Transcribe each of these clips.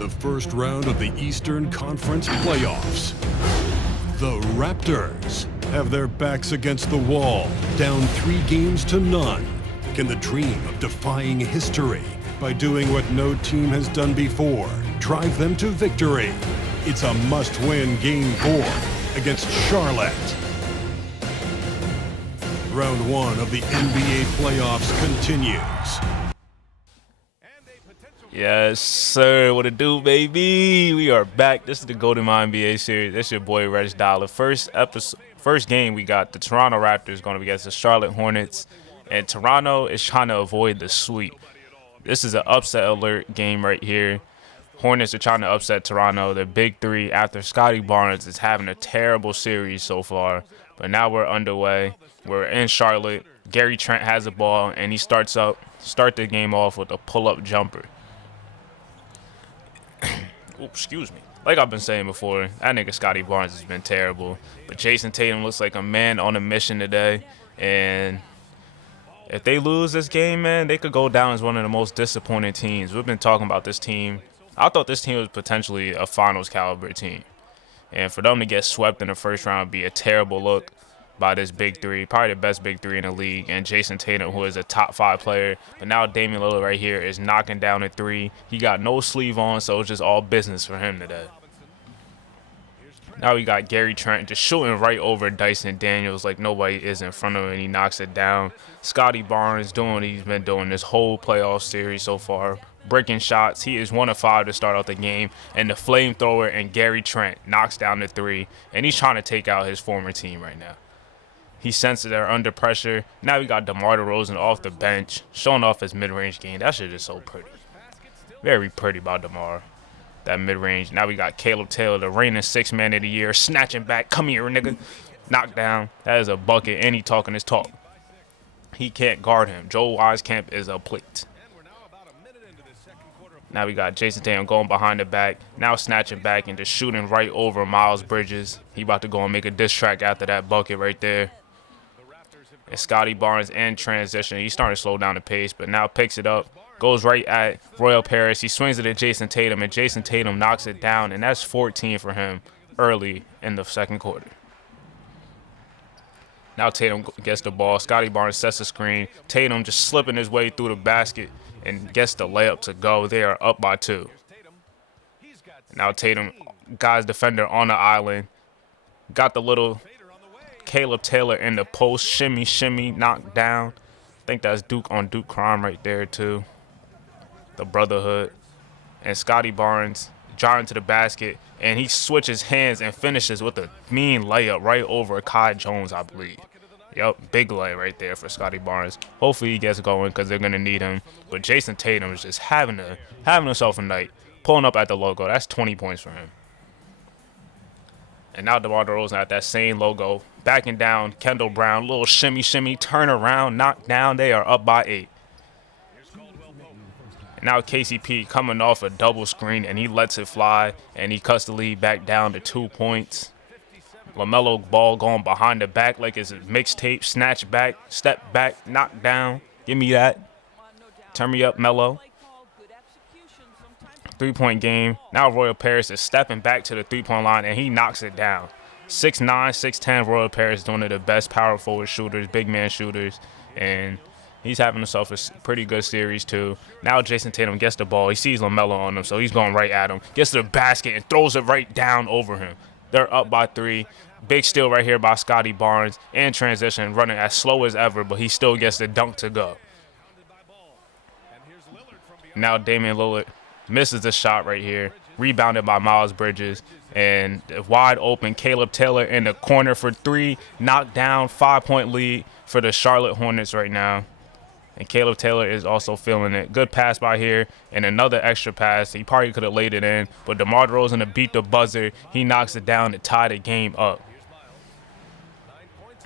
the first round of the Eastern Conference playoffs. The Raptors have their backs against the wall, down 3 games to none. Can the dream of defying history by doing what no team has done before drive them to victory? It's a must-win Game 4 against Charlotte. Round 1 of the NBA playoffs continues. Yes, sir. What it do, baby? We are back. This is the GOATED MyNBA series. This your boy RegDolla. First game we got the Toronto Raptors going up against the Charlotte Hornets, and Toronto is trying to avoid the sweep. This is an upset alert game right here. Hornets are trying to upset Toronto. The big three after Scottie Barnes is having a terrible series so far, but now we're underway. We're in Charlotte. Gary Trent has the ball, and he start the game off with a pull-up jumper. Oops, excuse me. Like I've been saying before, that nigga Scottie Barnes has been terrible. But Jason Tatum looks like a man on a mission today. And if they lose this game, man, they could go down as one of the most disappointing teams. We've been talking about this team. I thought this team was potentially a finals caliber team. And for them to get swept in the first round would be a terrible look by this big three, probably the best big three in the league, and Jason Tatum, who is a top 5 player. But now Damian Lillard right here is knocking down a 3. He got no sleeve on, so it's just all business for him today. Now we got Gary Trent just shooting right over Dyson Daniels like nobody is in front of him, and he knocks it down. Scottie Barnes doing what he's been doing this whole playoff series so far, breaking shots. He is 1 of 5 to start out the game, and the flamethrower and Gary Trent knocks down the 3, and he's trying to take out his former team right now. He senses they're under pressure. Now we got DeMar DeRozan off the bench, showing off his mid-range game. That shit is so pretty. Very pretty by DeMar. That mid-range. Now we got Caleb Taylor, the reigning 6th man of the year, snatching back. Come here, nigga. Knocked down. That is a bucket, and he talking his talk. He can't guard him. Joe Wieskamp is a plate. Now we got Jason Tatum going behind the back. Now snatching back and just shooting right over Miles Bridges. He about to go and make a diss track after that bucket right there. And Scottie Barnes in transition. He's starting to slow down the pace, but now picks it up. Goes right at Royal Paris. He swings it at Jason Tatum, and Jason Tatum knocks it down, and that's 14 for him early in the second quarter. Now Tatum gets the ball. Scottie Barnes sets the screen. Tatum just slipping his way through the basket and gets the layup to go. They are up by 2. Now Tatum, guy's defender on the island. Got the little Caleb Taylor in the post, shimmy, knocked down. I think that's Duke on Duke crime right there too. The brotherhood. And Scottie Barnes driving to the basket, and he switches hands and finishes with a mean layup right over Kai Jones, I believe. Yep, big lay right there for Scottie Barnes. Hopefully he gets going because they're going to need him. But Jason Tatum is just having himself a night. Pulling up at the logo. That's 20 points for him. And now DeMar DeRozan at that same logo. Backing down Kendall Brown. Little shimmy, turn around, knock down. They are up by 8. And now KCP coming off a double screen, and he lets it fly. And he cuts the lead back down to 2 points. LaMelo Ball going behind the back like it's a mixtape. Snatch back, step back, knock down. Give me that. Turn me up, Melo. 3-point game. Now Royal Paris is stepping back to the 3-point line, and he knocks it down. 6'9", 6'10", Royal Paris is one of the best power forward shooters, big man shooters, and he's having himself a pretty good series too. Now Jason Tatum gets the ball. He sees LaMelo on him, so he's going right at him. Gets to the basket and throws it right down over him. They're up by 3. Big steal right here by Scottie Barnes in transition, running as slow as ever, but he still gets the dunk to go. Now Damian Lillard misses the shot right here, rebounded by Miles Bridges, and wide open Caleb Taylor in the corner for 3, knocked down, 5-point lead for the Charlotte Hornets right now. And Caleb Taylor is also feeling it. Good pass by here, and another extra pass. He probably could have laid it in, but DeMar DeRozan to beat the buzzer. He knocks it down to tie the game up.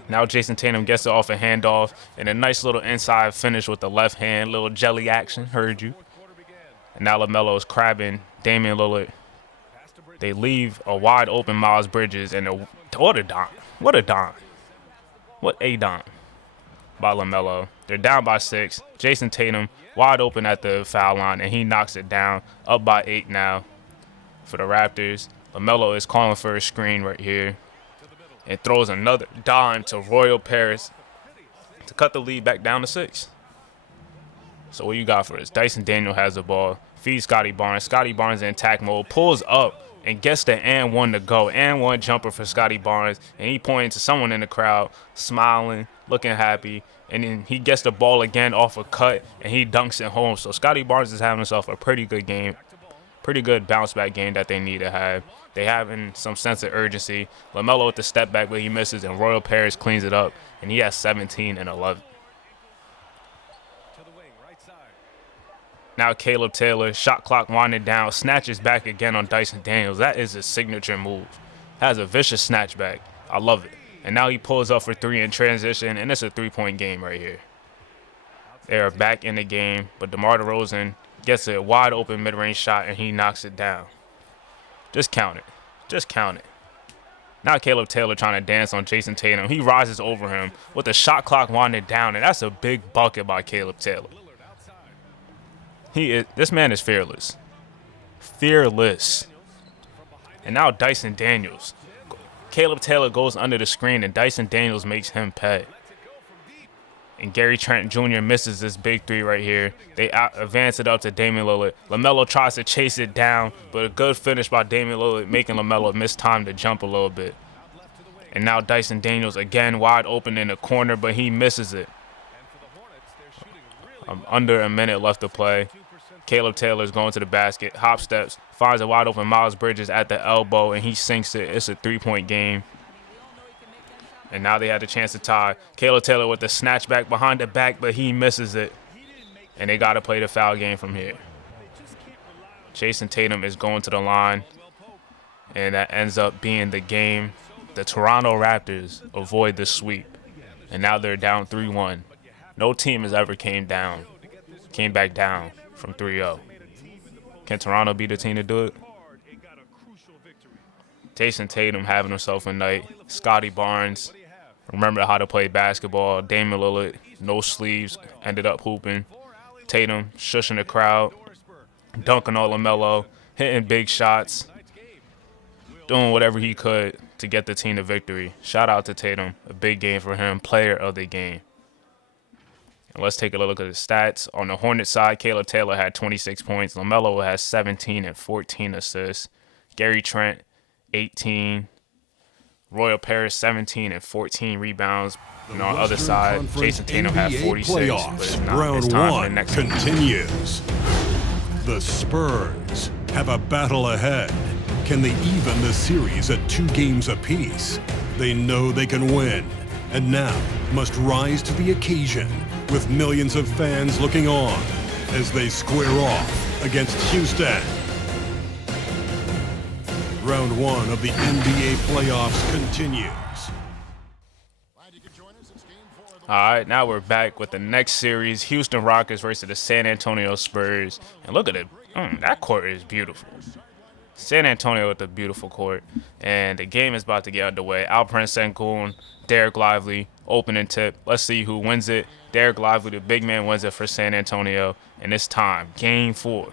Now Jason Tatum gets it off a handoff, and a nice little inside finish with the left hand, little jelly action, heard you. And now LaMelo is crabbing Damian Lillard. They leave a wide open Miles Bridges, and what a dime. What a dime. What a dime by LaMelo. They're down by 6. Jason Tatum wide open at the foul line, and he knocks it down, up by 8 now. for the Raptors. LaMelo is calling for a screen right here and throws another dime to Royal Paris to cut the lead back down to 6. So what you got for us? Dyson Daniel has the ball, feeds Scotty Barnes. Scotty Barnes in attack mode, pulls up and gets the and one to go. And one jumper for Scotty Barnes, and he pointing to someone in the crowd, smiling, looking happy. And then he gets the ball again off a cut, and he dunks it home. So Scotty Barnes is having himself a pretty good game, pretty good bounce back game that they need to have. They having some sense of urgency. LaMelo with the step back, but he misses, and Royal Paris cleans it up, and he has 17 and 11. Now Caleb Taylor, shot clock winding down, snatches back again on Dyson Daniels. That is his signature move. Has a vicious snatch back. I love it. And now he pulls up for 3 in transition, and it's a 3-point game right here. They are back in the game, but DeMar DeRozan gets a wide open mid-range shot, and he knocks it down. Just count it. Just count it. Now Caleb Taylor trying to dance on Jason Tatum. He rises over him with the shot clock winding down, and that's a big bucket by Caleb Taylor. This man is fearless. Fearless. And now Dyson Daniels. Caleb Taylor goes under the screen, and Dyson Daniels makes him pay. And Gary Trent Jr. misses this big 3 right here. They advance it up to Damian Lillard. LaMelo tries to chase it down, but a good finish by Damian Lillard, making LaMelo miss time to jump a little bit. And now Dyson Daniels again wide open in the corner, but he misses it. Under a minute left to play. Caleb Taylor's going to the basket, hop steps, finds a wide open Miles Bridges at the elbow, and he sinks it. It's a 3-point game. And now they had the chance to tie. Caleb Taylor with the snatch back behind the back, but he misses it. And they got to play the foul game from here. Jason Tatum is going to the line, and that ends up being the game. The Toronto Raptors avoid the sweep, and now they're down 3-1. No team has ever came back down from 3-0. Can Toronto be the team to do it? Jason Tatum having himself a night. Scotty Barnes, remember how to play basketball. Damian Lillard, no sleeves, ended up hooping. Tatum shushing the crowd, dunking on LaMelo, hitting big shots, doing whatever he could to get the team to victory. Shout out to Tatum, a big game for him, player of the game. And let's take a look at the stats. On the Hornets side, Caleb Taylor had 26 points. LaMelo has 17 and 14 assists. Gary Trent, 18. Royal Paris, 17 and 14 rebounds. And on the other side, Jason Tatum had 46. But it's not. Round It's time for the 1 next continues. The Spurs have a battle ahead. Can they even the series at 2 games apiece? They know they can win, and now must rise to the occasion, with millions of fans looking on as they square off against Houston. Round 1 of the NBA playoffs continues. All right, now we're back with the next series, Houston Rockets versus the San Antonio Spurs. And look at it. That court is beautiful. San Antonio with a beautiful court. And the game is about to get underway. Alperen Sengun, Derek Lively, opening tip. Let's see who wins it. Derek Lively, the big man, wins it for San Antonio. And it's time. Game 4.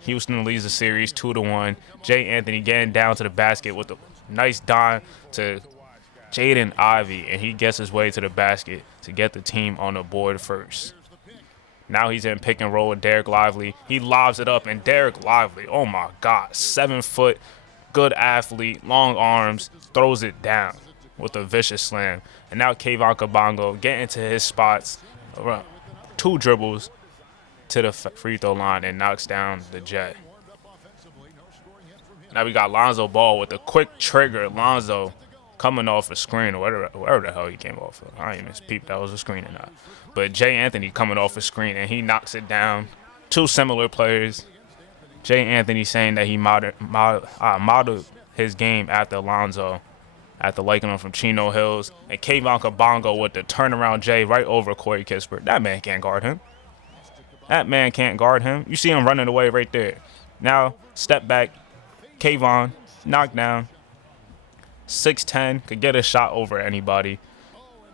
Houston leads the series 2-1. Jay Anthony getting down to the basket with a nice dime to Jaden Ivey, and he gets his way to the basket to get the team on the board first. Now he's in pick and roll with Derek Lively. He lobs it up, and Derek Lively, oh my God, 7 foot, good athlete, long arms, throws it down with a vicious slam. And now Kayvon Kabongo getting to his spots, 2 dribbles to the free throw line and knocks down the Jet. Now we got Lonzo Ball with a quick trigger. Lonzo coming off a screen or wherever the hell he came off of. I ain't even peeped that was a screen or not. But Jay Anthony coming off a screen, and he knocks it down. 2 similar players. Jay Anthony saying that he modeled his game after Lonzo, after liking him from Chino Hills. And Kayvon Kabongo with the turnaround Jay right over Corey Kispert. That man can't guard him. That man can't guard him. You see him running away right there. Now, step back. Kayvon, knocked down. 6'10", could get a shot over anybody,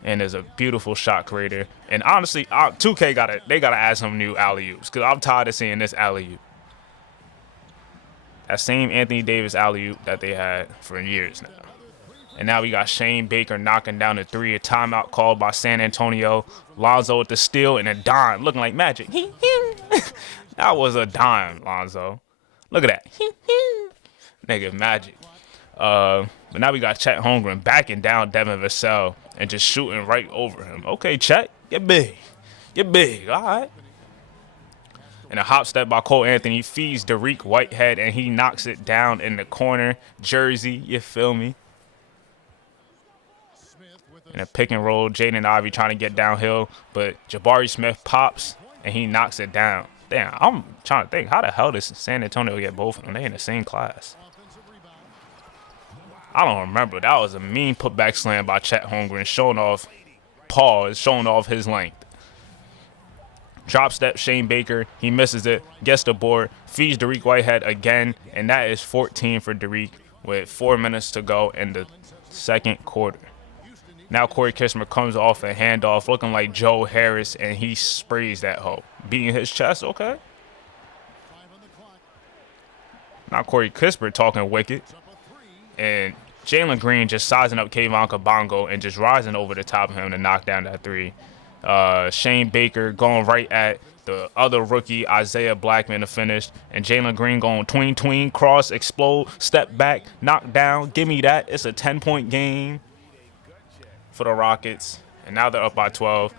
and is a beautiful shot creator. And honestly, 2K gotta add some new alley-oops, because I'm tired of seeing this alley-oop. That same Anthony Davis alley-oop that they had for years now. And now we got Shane Baker knocking down the three. A timeout called by San Antonio. Lonzo with the steal and a dime, looking like magic. That was a dime, Lonzo. Look at that. Nigga, magic. But now we got Chet Holmgren backing down Devin Vassell and just shooting right over him. Okay, Chet, get big. Get big, all right. And a hop step by Cole Anthony feeds Dariq Whitehead, and he knocks it down in the corner. Jersey, you feel me? And a pick and roll, Jaden Ivey trying to get downhill, but Jabari Smith pops, and he knocks it down. Damn, I'm trying to think, how the hell does San Antonio get both of them? They in the same class. I don't remember. That was a mean putback slam by Chet Holmgren, showing off his length. Drop step, Shane Baker. He misses it, gets the board, feeds Dariq Whitehead again, and that is 14 for Dariq with 4 minutes to go in the second quarter. Now Corey Kispert comes off a handoff looking like Joe Harris, and he sprays that hoe. Beating his chest, okay. Now Corey Kispert talking wicked. And Jalen Green just sizing up Kayvon Kabongo and just rising over the top of him to knock down that three. Shane Baker going right at the other rookie, Isaiah Blackman, to finish. And Jalen Green going tween, cross, explode, step back, knock down. Give me that. It's a 10-point game for the Rockets. And now they're up by 12.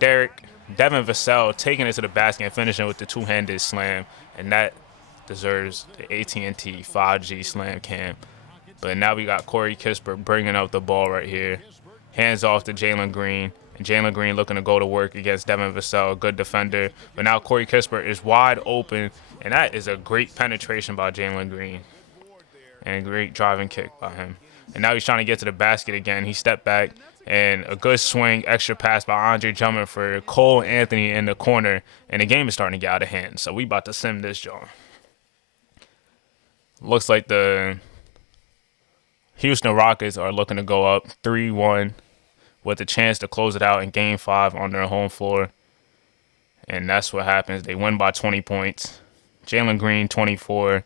Devin Vassell taking it to the basket and finishing with the two-handed slam. And that deserves the AT&T 5G slam cam. But now we got Corey Kispert bringing up the ball right here. Hands off to Jalen Green. And Jalen Green looking to go to work against Devin Vassell, a good defender. But now Corey Kispert is wide open. And that is a great penetration by Jalen Green. And a great driving kick by him. And now he's trying to get to the basket again. He stepped back. And a good swing, extra pass by Andre Drummond for Cole Anthony in the corner. And the game is starting to get out of hand. So we about to sim this, John. Looks like the Houston Rockets are looking to go up 3-1 with a chance to close it out in Game 5 on their home floor. And that's what happens. They win by 20 points. Jalen Green, 24.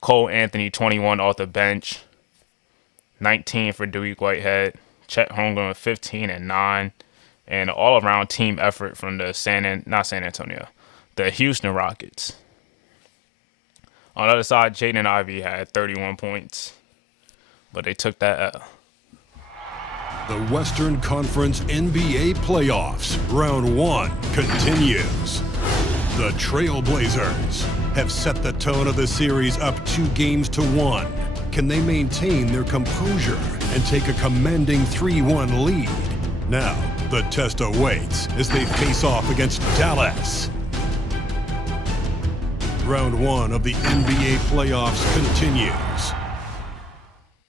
Cole Anthony, 21 off the bench. 19 for Dariq Whitehead. Chet Holmgren with 15 and 9. And an all-around team effort from the the Houston Rockets. On the other side, Jaden Ivey had 31 points. But they took that L. The Western Conference NBA playoffs, round 1 continues. The Trailblazers have set the tone of the series up 2-1. Can they maintain their composure and take a commanding 3-1 lead? Now, the test awaits as they face off against Dallas. Round 1 of the NBA playoffs continues.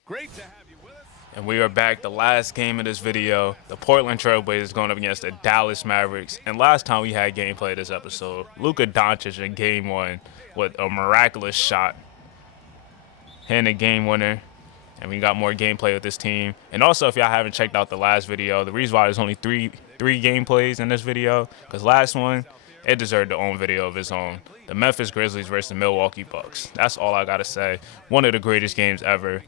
Great to have you with us. And we are back. The last game of this video, the Portland Trailblazers going up against the Dallas Mavericks. And last time we had gameplay this episode, Luka Doncic in Game 1 with a miraculous shot, hitting a game winner. And we got more gameplay with this team. And also, if y'all haven't checked out the last video, the reason why there's only three gameplays in this video, because last one, it deserved their own video of its own. The Memphis Grizzlies versus the Milwaukee Bucks. That's all I got to say. One of the greatest games ever.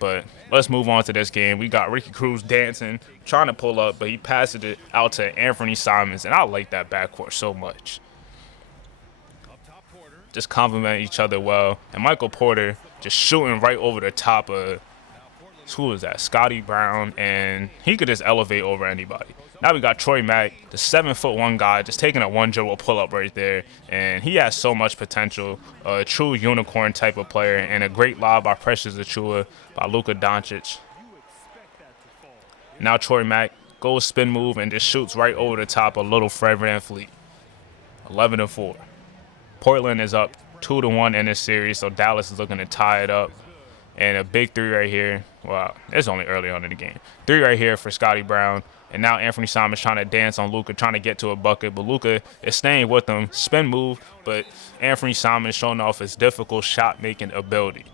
But let's move on to this game. We got Ricky Cruz dancing, trying to pull up, but he passes it out to Anthony Simons. And I like that backcourt so much. Just complement each other well. And Michael Porter just shooting right over the top of, who is that? Scotty Brown. And he could just elevate over anybody. Now we got Troy Mack, the 7'1" guy, just taking a one-dribble pull-up right there. And he has so much potential, a true unicorn type of player, and a great lob by Precious Achiuwa by Luka Doncic. Now Troy Mack goes spin move and just shoots right over the top of little Fred VanVleet. 11-4. Portland is up 2-1 in this series, so Dallas is looking to tie it up. And a big three right here. Wow, it's only early on in the game. Three right here for Scotty Brown. And now Anthony Simons trying to dance on Luka, trying to get to a bucket. But Luka is staying with him. Spin move, but Anthony Simons showing off his difficult shot-making ability.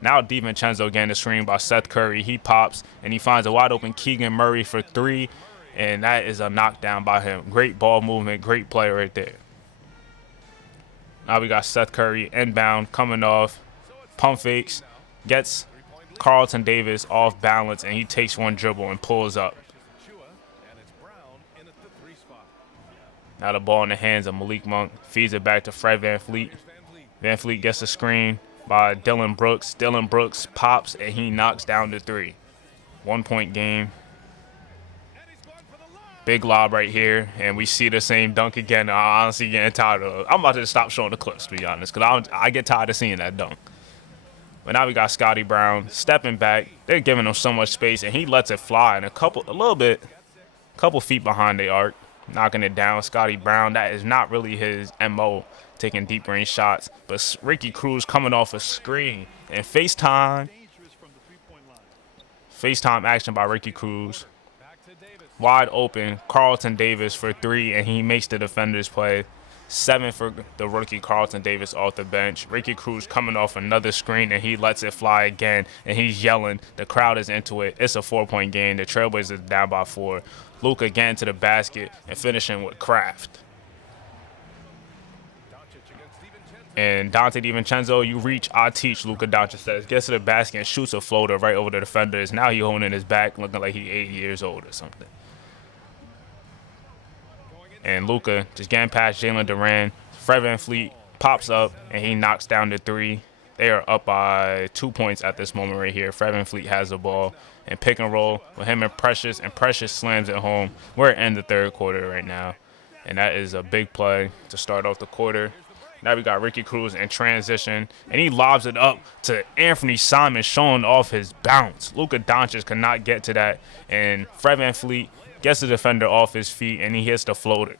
Now DiVincenzo getting the screen by Seth Curry. He pops, and he finds a wide-open Keegan Murray for three. And that is a knockdown by him. Great ball movement, great play right there. Now we got Seth Curry inbound, coming off. pump fakes, gets Carlton Davis off balance, and he takes one dribble and pulls up. Now the ball in the hands of Malik Monk, feeds it back to Fred VanVleet. VanVleet gets a screen by Dylan Brooks. Dylan Brooks pops, and he knocks down the 3. 1 point game. Big lob right here, and we see the same dunk again. I'm honestly getting tired of it. I'm about to stop showing the clips, to be honest, because I get tired of seeing that dunk. But now we got Scotty Brown stepping back. They're giving him so much space, and he lets it fly. And a couple feet behind the arc, knocking it down. Scotty Brown, that is not really his MO, taking deep range shots. But Ricky Cruz coming off a screen, and FaceTime action by Ricky Cruz. Wide open, Carlton Davis for 3, and he makes the defender's play. 7 for the rookie Carlton Davis off the bench. Ricky Cruz coming off another screen, and he lets it fly again, and he's yelling. The crowd is into it. It's a 4-point game. The Trailblazers down by 4. Luka getting to the basket and finishing with craft. And Dante DiVincenzo, you reach, I teach, Luka Doncic says. Gets to the basket and shoots a floater right over the defenders. Now he holding his back, looking like he's 8 years old or something. And Luka just getting past Jalen Duran. Fred VanVleet pops up, and he knocks down the 3. They are up by 2 points at this moment right here. Fred VanVleet has the ball. And pick and roll with him and Precious slams it home. We're in the third quarter right now. And that is a big play to start off the quarter. Now we got Ricky Cruz in transition, and he lobs it up to Anthony Simons, showing off his bounce. Luka Doncic could not get to that, and Fred VanVleet gets the defender off his feet, and he hits the floater.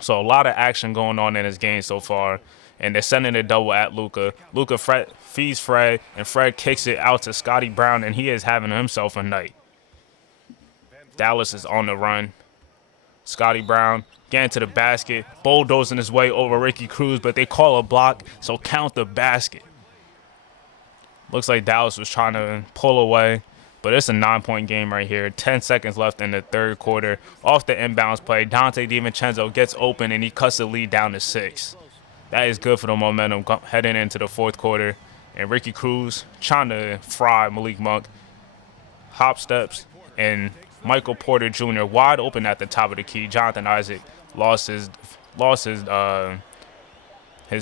So a lot of action going on in this game so far, and they're sending a double at Luka. Luka feeds Fred, and Fred kicks it out to Scotty Brown, and he is having himself a night. Dallas is on the run. Scotty Brown getting to the basket, bulldozing his way over Ricky Cruz, but they call a block, so count the basket. Looks like Dallas was trying to pull away, but it's a 9-point game right here. 10 seconds left in the third quarter. Off the inbounds play, Dante DiVincenzo gets open, and he cuts the lead down to 6. That is good for the momentum heading into the fourth quarter. And Ricky Cruz trying to fry Malik Monk. Hop steps, and Michael Porter Jr. wide open at the top of the key. Jonathan Isaac lost his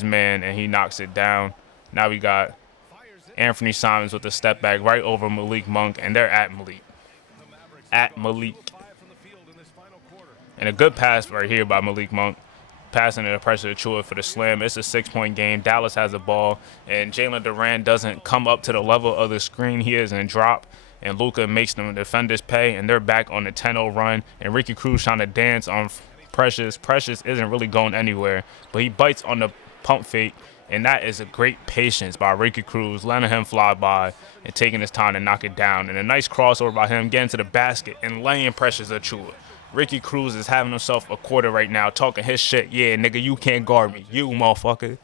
man, and he knocks it down. Now we got Anthony Simons with a step back right over Malik Monk, and they're at Malik. And a good pass right here by Malik Monk. Passing to the pressure to Chua for the slam. It's a 6-point game. Dallas has the ball, and Jalen Duran doesn't come up to the level of the screen he is in drop. And Luka makes the defenders pay, and they're back on the 10-0 run. And Ricky Cruz trying to dance on Precious. Precious isn't really going anywhere, but he bites on the pump fake, and that is a great patience by Ricky Cruz, letting him fly by and taking his time to knock it down. And a nice crossover by him getting to the basket and laying Precious at Chua. Ricky Cruz is having himself a quarter right now, talking his shit. Yeah, nigga, you can't guard me. You motherfucker.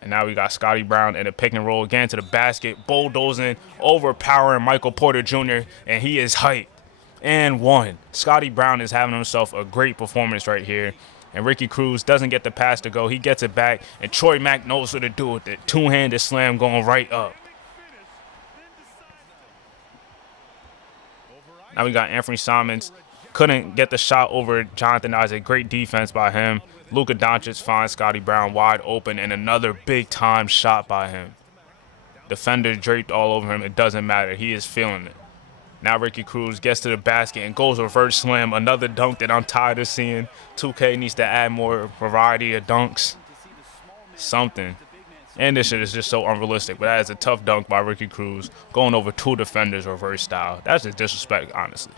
And now we got Scotty Brown in a pick and roll again to the basket, bulldozing, overpowering Michael Porter Jr., and he is hyped. And 1. Scotty Brown is having himself a great performance right here. And Ricky Cruz doesn't get the pass to go. He gets it back, and Troy Mack knows what to do with it. Two-handed slam going right up. Now we got Anthony Simons. Couldn't get the shot over Jonathan Isaac. Great defense by him. Luka Doncic finds Scotty Brown wide open, and another big-time shot by him. Defender draped all over him. It doesn't matter. He is feeling it. Now Ricky Cruz gets to the basket and goes reverse slam. Another dunk that I'm tired of seeing. 2K needs to add more variety of dunks. Something. And this shit is just so unrealistic. But that is a tough dunk by Ricky Cruz. Going over 2 defenders reverse style. That's just disrespect, honestly.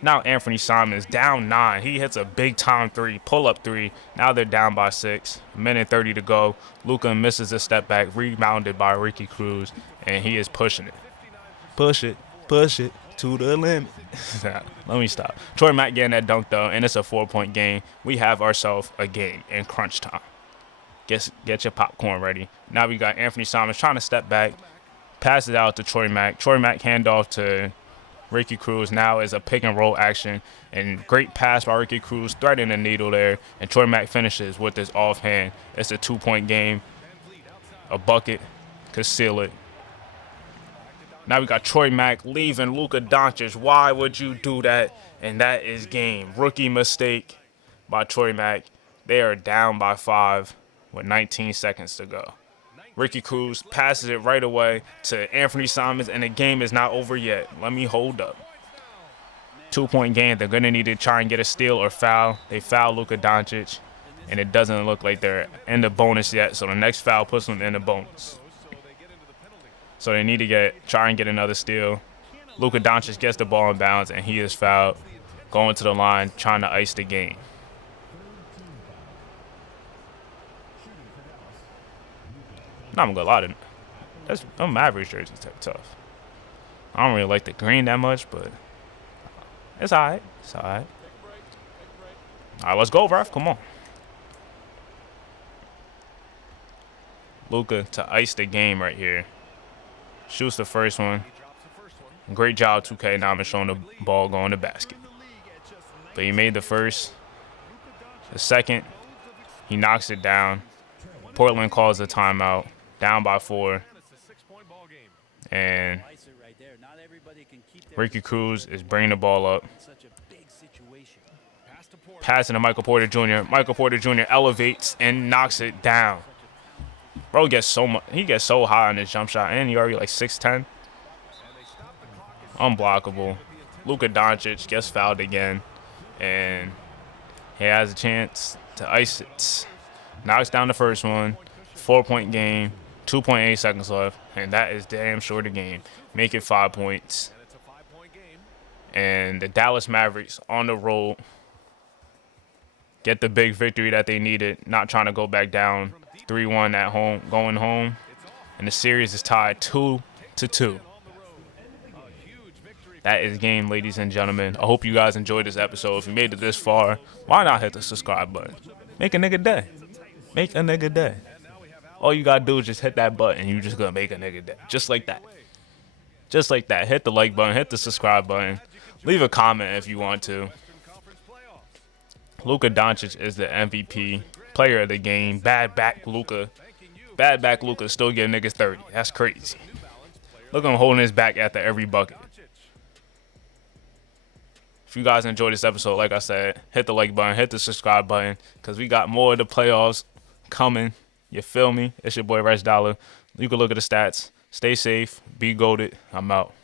Now Anthony Simons down 9. He hits a big-time 3, pull-up 3. Now they're down by 6. 1:30 to go. Luka misses a step back, rebounded by Ricky Cruz, and he is pushing it. Push it to the limit. Let me stop. Troy Mack getting that dunk, though, and it's a 4-point game. We have ourselves a game in crunch time. Get your popcorn ready. Now we got Anthony Simons trying to step back, pass it out to Troy Mack. Troy Mack handoff to Ricky Cruz. Now is a pick and roll action, and great pass by Ricky Cruz, threading the needle there, and Troy Mack finishes with his offhand. It's a 2-point game. A bucket could seal it. Now we got Troy Mack leaving Luka Doncic. Why would you do that? And that is game. Rookie mistake by Troy Mack. They are down by 5 with 19 seconds to go. Ricky Cruz passes it right away to Anthony Simons, and the game is not over yet. Let me hold up. 2-point game. They're going to need to try and get a steal or foul. They foul Luka Doncic, and it doesn't look like they're in the bonus yet, so the next foul puts them in the bonus. So they need to try and get another steal. Luka Doncic gets the ball in bounds, and he is fouled, going to the line, trying to ice the game. Not gonna lie, them Mavericks jerseys are tough. I don't really like the green that much, but it's all right. It's all right. All right, let's go, ref. Come on. Luka to ice the game right here. Shoots the first one. Great job, 2K. Now I'm showing the ball going to basket. But he made the first. The second, he knocks it down. Portland calls the timeout. Down by 4. And Ricky Cruz is bringing the ball up. Passing to Michael Porter Jr. Michael Porter Jr. elevates and knocks it down. Bro gets he gets so high on his jump shot, and he already like 6'10". Unblockable. Luka Doncic gets fouled again, and he has a chance to ice it. Knocks down the first one. 4-point game. 2.8 seconds left, and that is damn short a game. Make it 5 points. And the Dallas Mavericks on the road get the big victory that they needed, not trying to go back down 3-1 at home, going home. And the series is tied 2-2. That is game, ladies and gentlemen. I hope you guys enjoyed this episode. If you made it this far, why not hit the subscribe button? Make a nigga day. Make a nigga day. All you gotta do is just hit that button. You just gonna make a nigga day. Just like that. Just like that. Hit the like button. Hit the subscribe button. Leave a comment if you want to. Luka Doncic is the MVP. Player of the game. Bad back Luka. Bad back Luka still getting niggas 30. That's crazy. Look at him holding his back after every bucket. If you guys enjoyed this episode, like I said, hit the like button. Hit the subscribe button. Because we got more of the playoffs coming. You feel me? It's your boy RegDolla. You can look at the stats. Stay safe. Be GOATED. I'm out.